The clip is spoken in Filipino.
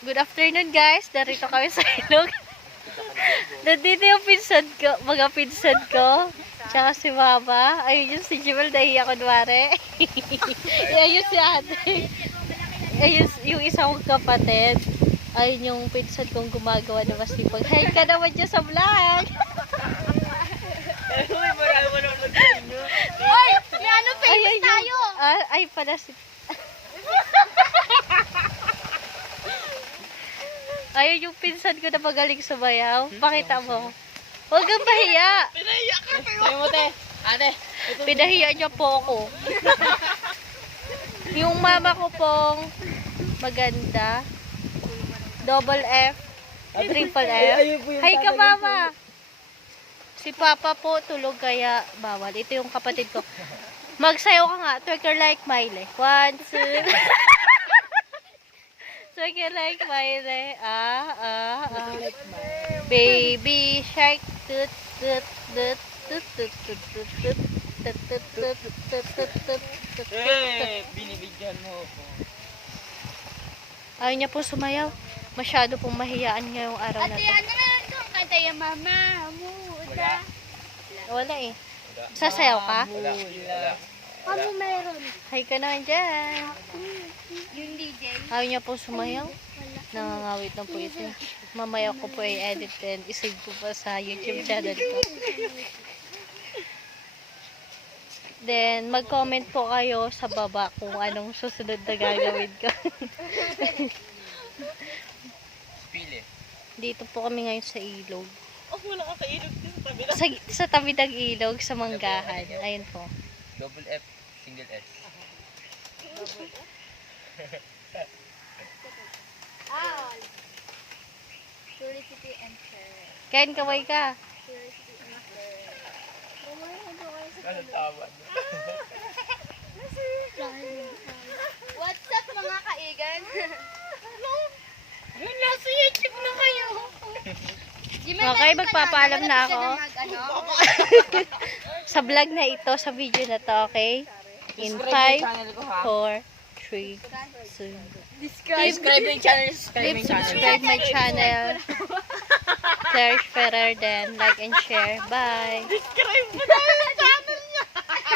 Good afternoon guys, narito kami sa ilog. Nandito yung pinsan ko, mga pinsan ko. Tsaka si mama. Ayun yung si Jimel, nahiya ko nwari. Ayun si ate. Ayun yung isang kapatid. Ayun yung pinsan kong gumagawa na masipag. Hi ka naman dyan sa vlog. Ay, may ano famous tayo. Ay pala si... Ayun yung pinsan ko na magaling sumayaw. Pakita mo. Huwag kang mahiya. Pinahiya ka kayo. Ate. Pinahiya niya po ako. Yung mama ko pong maganda. Double F. Triple F. Hi ka mama. Si papa po tulog kaya bawal. Ito yung kapatid ko. Magsayaw ka nga. Twerker like Miley. 1, 2. Twerker like Miley. Baby shark. Tut tut tut tut tut tut tut tut tut tut tut tut. Binibigyan mo ako. Ayaw niya po sumayaw. Masyado pong mahiyaan ngayong araw na Ate, to. ano na itong kanta yung mama? Muda. Wala eh. Sasayaw ka? Wala. Kamu meron. Hi ka naman dyan. Yung DJ. Ayaw niya po sumayaw. Nangangawit na po ito. Mamaya ko po i-edit and isave ko pa sa YouTube channel ko. Then, mag-comment po kayo sa baba kung anong susunod na gagawin ko. Pili. Dito po kami ngayon sa ilog. Oh, wala ka sa ilog din. Tabi lang. Sa tabi ng ilog, sa Manggahan. Ayun po. Double F, single S. Curiosity and share. Kain kaway ka. Curiosity and share. Anong tama niya? What's up mga kaigan? Yun, nasa YouTube na kayo. Okay, magpapaalam na ako. Sa vlog na ito, sa video na to, okay? In 5, 4, 3, 2, Subscribe yung channel. please subscribe my channel. Claire Ferrer, then like and share. Bye! Subscribe mo na.